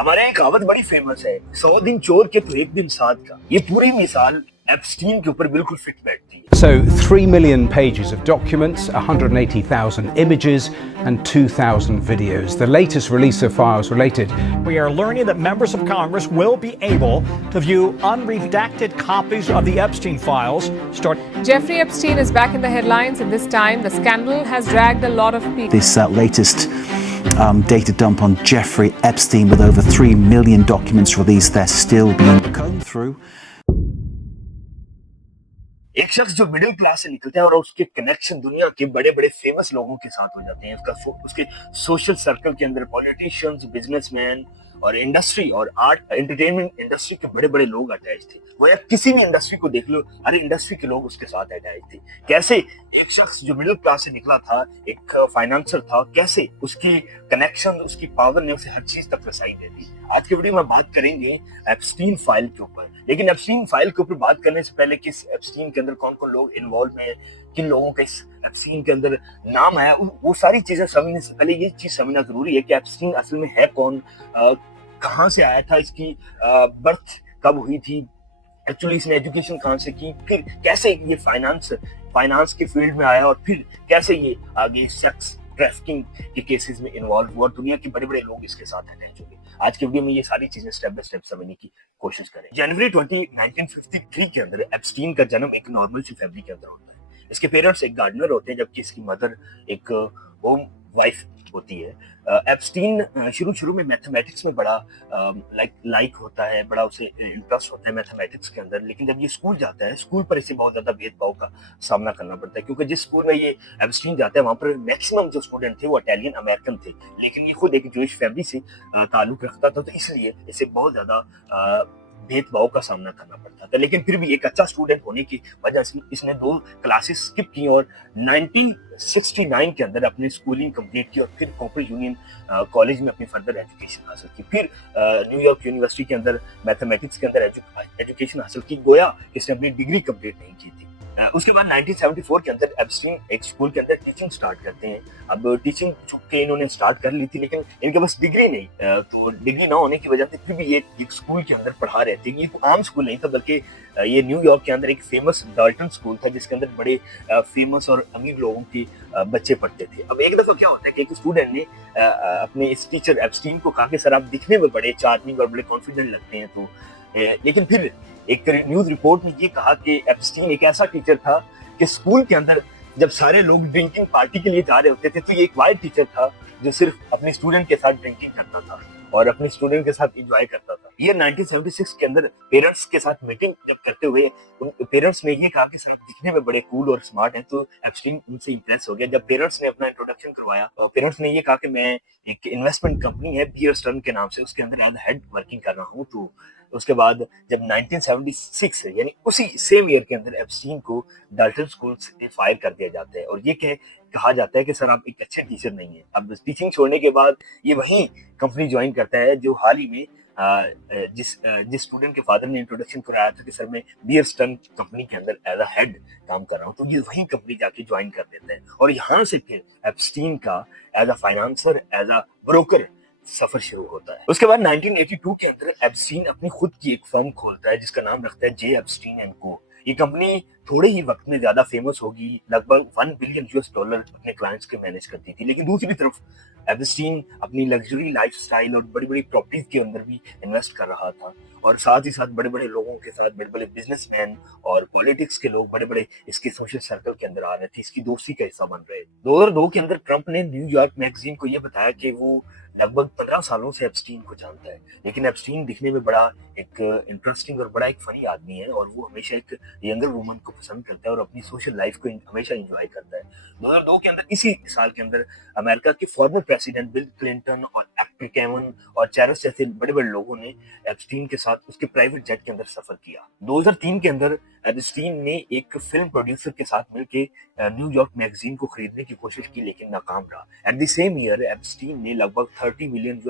हमारे यहाँ कहावत बड़ी फेमस है, 100 दिन चोर के तो एक दिन साध का। ये पूरी मिसाल एप्स्टीन के ऊपर बिल्कुल फिट बैठती है। So 3 million pages of documents, 180,000 images and 2,000 videos. The latest release of files related. We are learning that members of Congress will be able to view unredacted copies of the Epstein files. Jeffrey Epstein is back in the headlines, and this time the scandal has dragged a lot of people. This latest data dump on Jeffrey Epstein with over 3 million documents released, they're still being combed through. एक शख्स जो middle class से निकलता है और उसके connection दुनिया के बड़े बड़े फेमस लोगों के साथ हो जाते हैं, उसके सोशल सर्कल के अंदर पॉलिटिशियंस, बिजनेसमैन और इंडस्ट्री और आर्ट एंटरटेनमेंट इंडस्ट्री के बड़े बड़े लोग अटैच थे। वो या किसी भी इंडस्ट्री को देख लो, हर इंडस्ट्री के लोग उसके साथ अटैच थे। कैसे एक शख्स जो मिडिल क्लास से निकला था, एक फाइनेंसर था, कैसे उसकी कनेक्शन, उसकी पावर ने उसे हर चीज तक रसाई दे दी। आज की वीडियो में बात करेंगे एप्स्टीन फाइल के ऊपर। लेकिन एप्स्टीन फाइल के ऊपर बात करने से पहले किस एप्स्टीन के अंदर कौन कौन लोग इन्वॉल्व हैं, किन लोगों का इस एप्स्टीन के अंदर नाम आया, वो सारी चीजें समझने से पहले ये चीज समझना जरूरी है कि एप्स्टीन असल में है कौन, कहाँ से आया था, इसकी बर्थ कब हुई थी, एक्चुअली इसने एजुकेशन कहाँ से की, फिर कैसे ये फाइनेंस के फील्ड में आया और फिर कैसे ये आगे सेक्स ट्रैफिकिंग के केसेस में इन्वॉल्व हुआ। दुनिया के बड़े बड़े लोग इसके साथ अटैच हो गए। आज के वीडियो में ये सारी चीजें स्टेप बाय स्टेप समझने की कोशिश करें। जनवरी 20, 1953 के अंदर एप्स्टीन का जन्म एक नॉर्मल सी फैमिली के अंदर होता है। इसके पेरेंट्स एक गार्डनर होते हैं, जबकि इसकी मदर एक होम वाइफ होती है। एप्स्टीन शुरू में मैथमेटिक्स में बड़ा लाइक होता है, बड़ा उसे इंटरेस्ट होता है मैथमेटिक्स के अंदर। लेकिन जब ये स्कूल जाता है, स्कूल पर इसे बहुत ज्यादा भेदभाव का सामना करना पड़ता है, क्योंकि जिस स्कूल में ये एप्स्टीन जाता है वहां पर मैक्सिमम जो स्टूडेंट थे वो इटालियन अमेरिकन थे। लेकिन ये खुद एक जूइश फैमिली से ताल्लुक रखता था, तो इसलिए इसे बहुत ज्यादा भेदभाव का सामना करना पड़ता था। लेकिन फिर भी एक अच्छा स्टूडेंट होने की वजह से इसने 2 क्लासेस स्किप की और 1969 के अंदर अपनी स्कूलिंग कंप्लीट की और फिर कॉपर यूनियन कॉलेज में अपनी फर्दर एजुकेशन हासिल की। फिर न्यूयॉर्क यूनिवर्सिटी के अंदर मैथमेटिक्स के अंदर एजुकेशन हासिल की, गोया इसने अपनी डिग्री कंप्लीट नहीं की थी। उसके बाद 1974 के अंदर एप्स्टीन एक स्कूल के अंदर टीचिंग स्टार्ट करते हैं। अब टीचिंग चुपके इन्होंने स्टार्ट कर ली थी, लेकिन इनके पास डिग्री नहीं, तो डिग्री ना होने की वजह से फिर भी ये एक स्कूल के अंदर पढ़ा रहे थे। ये आम स्कूल नहीं था, बल्कि ये न्यूयॉर्क के अंदर एक फेमस डाल्टन स्कूल था, जिसके अंदर बड़े फेमस और अमीर लोगों के बच्चे पढ़ते थे। अब एक दफा क्या होता है कि एक स्टूडेंट ने अपने इस टीचर एप्स्टीन को कहा कि सर आप दिखने में बड़े चार्मिंग और बड़े कॉन्फिडेंट लगते हैं, तो लेकिन फिर एक न्यूज रिपोर्ट में ये कहा कि एप्स्टीन एक ऐसा टीचर था कि स्कूल के अंदर जब सारे लोग ड्रिंकिंग पार्टी के लिए जा रहे होते थे, तो ये एक वाइल्ड टीचर था जो सिर्फ अपने स्टूडेंट के साथ ड्रिंकिंग करता था और अपने स्टूडेंट के साथ एंजॉय करता था। ईयर 1976 के अंदर पेरेंट्स के साथ मीटिंग जब करते हुए पेरेंट्स ने ये कहा कि सर आप दिखने में बड़े कूल और स्मार्ट हैं, तो एप्स्टीन उनसे इंप्रेस हो गया। जब पेरेंट्स ने अपना इंट्रोडक्शन करवाया तो पेरेंट्स ने ये कहा कि मैं एक इन्वेस्टमेंट कंपनी है बियर स्टर्न के नाम से, उसके अंदर एज हेड वर्किंग कर रहा हूँ। तो उसके बाद जब 1976 यानी उसी सेम ईयर के अंदर एप्स्टीन को डाल्टन स्कूल से फायर कर दिया जाता है और ये कहा जाता है कि सर आप एक अच्छे टीचर नहीं है। अब टीचिंग छोड़ने के बाद ये वही कंपनी ज्वाइन करता है जो हाल ही में जिस स्टूडेंट के फादर ने इंट्रोडक्शन कराया था कि सर मैं बियर स्टर्न कंपनी के अंदर एज अ हेड काम कर रहा हूँ, तो ये वही कंपनी जाके ज्वाइन कर देता है और यहाँ से फिर एप्स्टीन का as a financier, as a broker सफर शुरू होता है। उसके बाद 1982 के अंदर एप्स्टीन अपनी खुद की एक फर्म खोलता है जिसका नाम रखता है जे एप्स्टीन एंड को। ये कंपनी थोड़े ही वक्त में ज्यादा फेमस होगी, लगभग $1 बिलियन अपने क्लाइंट्स के मैनेज करती थी। लेकिन दूसरी तरफ एप्स्टीन अपनी लग्जरी लाइफस्टाइल और बड़ी बड़ी प्रॉपर्टीज के अंदर भी इन्वेस्ट कर रहा था और साथ ही साथ बड़े बड़े लोगों के साथ, बड़े बड़े बिजनेसमैन और पॉलिटिक्स के लोग बड़े बड़े इसके सोशल सर्कल के अंदर आ रहे थे, इसकी दोस्ती का हिस्सा बन रहे। 2002 के अंदर ट्रंप ने न्यूयॉर्क मैगजीन को यह बताया कि वो लगभग 15 सालों से एप्स्टीन को जानता है, लेकिन एप्स्टीन दिखने में बड़ा एक इंटरेस्टिंग और बड़ा एक फनी आदमी है और वो हमेशा एक यंगर वुमन को पसंद करता है और अपनी सोशल लाइफ को हमेशा एंजॉय करता है। 2002 के अंदर, इसी साल के अंदर, अमेरिका के फॉर्मर प्रेसिडेंट बिल क्लिंटन और एक्टर केविन और चैरस जैसे बड़े बड़े लोगों ने एप्स्टीन के साथ उसके प्राइवेट जेट के अंदर सफर किया। 2003 के अंदर एप्स्टीन ने एक फिल्म प्रोड्यूसर के साथ मिलकर न्यूयॉर्क मैगजीन को खरीदने की कोशिश की, लेकिन नाकाम रहा। At the same year Epstein ने लगभग $30 मिलियन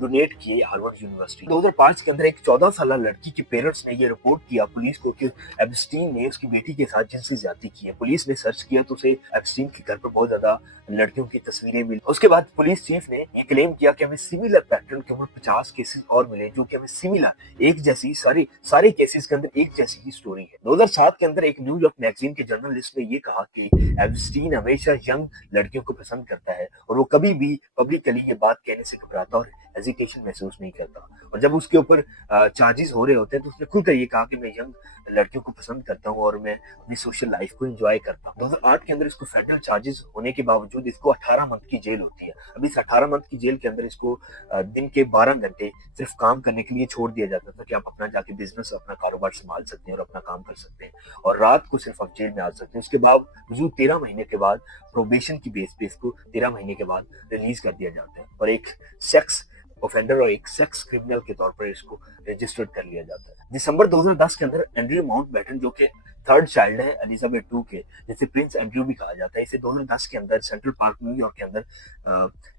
डोनेट किए हार्वर्ड यूनिवर्सिटी। 2005 के अंदर एक 14 साल लड़की के पेरेंट्स ने ये रिपोर्ट किया पुलिस को कि एप्स्टीन ने उसकी बेटी के साथ जिनसी ज्यादती की है। पुलिस ने सर्च किया तो उसे एप्स्टीन के घर पर बहुत ज्यादा लड़कियों की तस्वीरें मिली। उसके बाद पुलिस चीफ ने ये क्लेम किया कि हमें सिमिलर पैटर्न के ऊपर 50 केसेस और मिले जो कि हमें सिमिलर एक जैसी सारे केसेस के अंदर एक जैसी ही स्टोरी है। 2007 के अंदर एक न्यूयॉर्क मैगजीन के जर्नलिस्ट ने ये कहा कि एप्स्टीन हमेशा यंग लड़कियों को पसंद करता है और वो कभी भी पब्लिकली ये बात कहने से घबराता और हेजिटेशन महसूस नहीं करता। और जब उसके ऊपर चार्जेस हो रहे होते हैं तो उसने खुलकर ये कहा कि मैं यंग लड़कियों को पसंद करता हूँ और मैं अपनी सोशल लाइफ को एंजॉय करता हूँ। 2008 के अंदर इसको फेडरल चार्जेस होने के बावजूद इसको 18 मंथ की जेल होती है। अभी इस 18 मंथ की जेल के अंदर इसको दिन के 12 घंटे सिर्फ काम करने के लिए छोड़ दिया जाता था कि आप अपना जाके बिजनेस अपना कारोबार संभाल सकते हैं और अपना काम कर सकते हैं और रात को सिर्फ आप जेल में आ सकते हैं। उसके बावजूद 13 महीने के बाद प्रोबेशन की बेस पे इसको 13 महीने के बाद रिलीज कर दिया जाता है और एक सेक्स ऑफेंडर और एक सेक्स क्रिमिनल के तौर पर इसको रजिस्टर्ड कर लिया जाता है। दिसंबर 2010 के अंदर एंड्रयू माउंटबेटन जो कि थर्ड चाइल्ड है एलिजाबेथ II के, जिसे प्रिंस एंड्रयू भी कहा जाता है, इसे 2010 के अंदर सेंट्रल पार्क न्यूयॉर्क के अंदर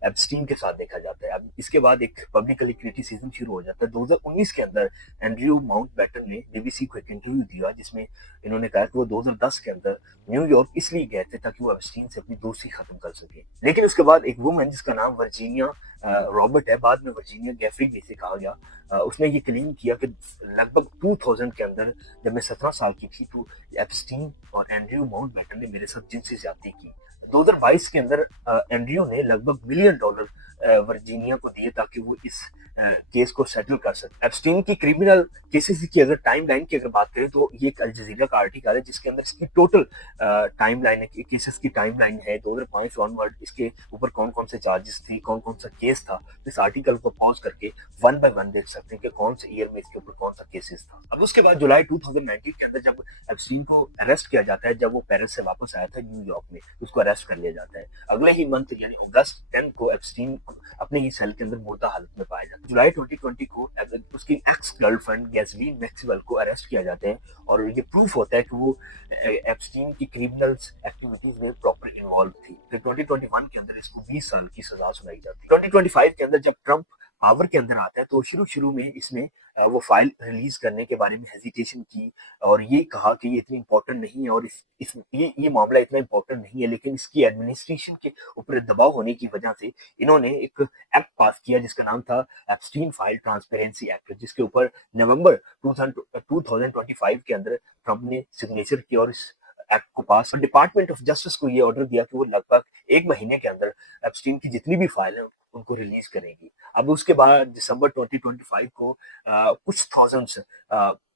एप्स्टीन के साथ देखा जाता है। अब इसके बाद एक पब्लिकली क्रिटिसिज्म शुरू हो जाता है। 2019 के अंदर एंड्रयू माउंटबेटन ने बीबीसी को एक इंटरव्यू दिया जिसमें इन्होंने कहा कि वो 2010 के अंदर न्यूयॉर्क इसलिए गए थे ताकि वो एप्स्टीन से अपनी दोस्ती खत्म कर सके। लेकिन उसके बाद एक वुमन जिसका नाम वर्जीनिया रॉबर्ट है, बाद में वर्जीनिया गेफरी जिसे कहा गया, उसने ये क्लेम किया कि लगभग 2000 के अंदर जब मैं 17 साल की थी तो एप्स्टीन और एंड्रयू माउंटबेटन ने मेरे साथ जिनसी ज्यादती की। 2022 के अंदर एंड्रयू ने लगभग $1 मिलियन वर्जीनिया को दिए ताकि वो इस केस को सेटल कर सके। एप्स्टीन की क्रिमिनल केसेस की अगर टाइमलाइन की अगर बात करें तो ये एक अल जजीरा का आर्टिकल है जिसके अंदर इसकी टोटल टाइमलाइन है, केसेस की टाइमलाइन है 2005 ऑनवर्ड, इसके ऊपर कौन कौन से चार्जेस थी, कौन कौन सा केस था। इस आर्टिकल को पॉज करके 1 बाय 1 देख सकते हैं कि कौन से ईयर में इसके ऊपर कौन सा केसेस था। अब उसके बाद जुलाई 2019 के अंदर जब एप्स्टीन को अरेस्ट किया जाता है, जब वो पेरिस से वापस आया था न्यूयॉर्क में, उसको अरेस्ट कर लिया जाता है। अगले ही मंथ यानी अगस्त 10 को एप्स्टीन अपने ही सेल के अंदर मुर्दा हालत में पाया जाता है। जुलाई 2020 को उसकी एक्स गर्लफ्रेंड गैसलीन मैक्सवेल को अरेस्ट किया जाता है और ये प्रूफ होता है कि वो एप्स्टीन की क्रिमिनल्स एक्टिविटीज में प्रॉपर इन्वॉल्व थी। फिर 2021 के अंदर इसको 20 साल की सजा सुनाई जाती है। 2025 के अंदर जब ट्रंप पावर के अंदर आता है तो शुरू में इसने वो फाइल रिलीज करने के बारे में हेजिटेशन की और ये कहा कि ये इतनी इंपॉर्टेंट नहीं है और ये मामला इतना इंपॉर्टेंट नहीं है, लेकिन इसकी एडमिनिस्ट्रेशन के ऊपर दबाव होने की वजह से इन्होंने एक एक्ट पास किया जिसका नाम था एप्स्टीन फाइल ट्रांसपेरेंसी एक्ट, जिसके ऊपर नवंबर 2025 के अंदर ट्रंप ने सिग्नेचर किया और इस एक्ट को पास। डिपार्टमेंट ऑफ जस्टिस को ये ऑर्डर दिया कि वो लगभग 1 महीने के अंदर एप्स्टीन की जितनी भी फाइल है उनको रिलीज करेगी। अब उसके बाद दिसंबर 2025 को कुछ थाउजेंड्स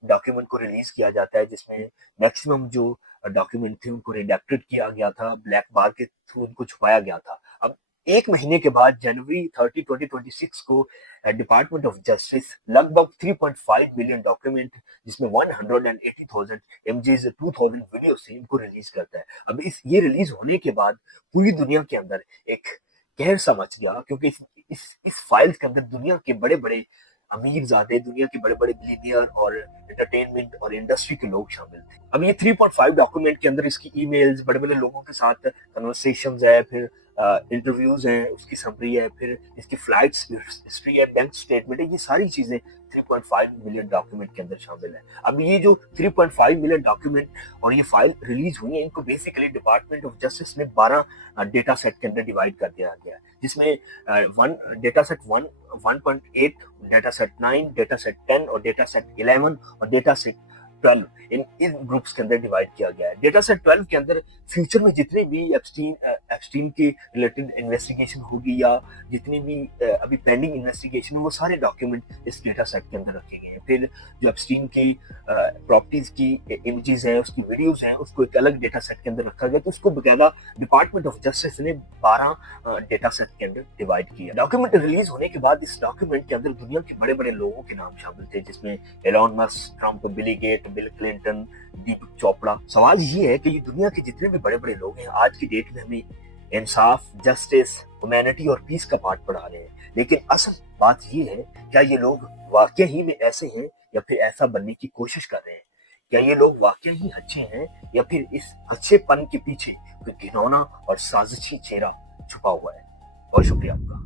डॉक्यूमेंट को रिलीज किया जाता है जिसमें मैक्सिमम जो डॉक्यूमेंट थे उनको रिडेक्टेड किया गया था, ब्लैक बार के थ्रू उनको छुपाया गया था। अब 1 महीने के बाद जनवरी 30, 2026 को डिपार्टमेंट ऑफ जस्टिस लगभग 3.5 मिलियन डॉक्यूमेंट जिसमें 180,000 इमेजेस 2000 वीडियो से इनको रिलीज करता है। अब ये रिलीज होने के बाद पूरी दुनिया के अंदर एक कहर सा मच गया क्योंकि इस फाइल के अंदर दुनिया के बड़े-बड़े अमीरजादे, दुनिया के बड़े-बड़े बिलियनियर और एंटरटेनमेंट और इंडस्ट्री के लोग शामिल थे। अब ये 3.5 डॉक्यूमेंट के अंदर इसकी ईमेल्स, बड़े-बड़े लोगों के साथ कन्वर्सेशंस है, फिर इंटरव्यूज हैं, उसकी समरी है, फिर इसकी फ्लाइट्स हिस्ट्री है, बैंक स्टेटमेंट है, ये सारी चीजें 3.5 मिलियन डॉक्यूमेंट के अंदर शामिल है। अब ये जो 3.5 मिलियन डॉक्यूमेंट और ये फाइल रिलीज हुई है, इनको बेसिकली डिपार्टमेंट ऑफ जस्टिस ने 12 डेटा सेट के अंदर डिवाइड कर दिया गया है, जिसमें data set 1, 1.8, data set 9, data set 10 और डेटा सेट 11 और डेटा सेट 12 इन ग्रुप्स के अंदर डिवाइड किया गया है। डेटा सेट 12 के अंदर फ्यूचर में जितने भी एप्स्टीन के रिलेटेड इन्वेस्टिगेशन होगी या जितनी भी अभी पेंडिंग इन्वेस्टिगेशन है वो सारे डॉक्यूमेंट इस डेटा सेट के अंदर रखे गए हैं। फिर जो एप्स्टीन की प्रॉपर्टीज की इमेजेस हैं, उसकी वीडियोस हैं, उसको एक अलग डेटा सेट के अंदर रखा गया, तो उसको बकायदा डिपार्टमेंट ऑफ जस्टिस ने 12 डेटा सेट के अंदर डिवाइड किया। डॉक्यूमेंट रिलीज होने के बाद इस डॉक्यूमेंट के अंदर दुनिया के बड़े-बड़े लोगों के नाम शामिल थे, जिसमें Elon Musk, Trump, Bill Gate, Bill Clinton, Deepak Chopra. सवाल ये है कि ये दुनिया के जितने भी बड़े-बड़े लोग हैं आज की डेट में हमें इंसाफ, जस्टिस, ह्यूमैनिटी और पीस का पाठ पढ़ा रहे हैं, लेकिन असल बात ये है क्या ये लोग वाकई ही में ऐसे हैं या फिर ऐसा बनने की कोशिश कर रहे हैं? क्या ये लोग वाकई ही अच्छे हैं या फिर इस अच्छेपन के पीछे कोई घिनौना और साजिशी चेहरा छुपा हुआ है? बहुत शुक्रिया आपका।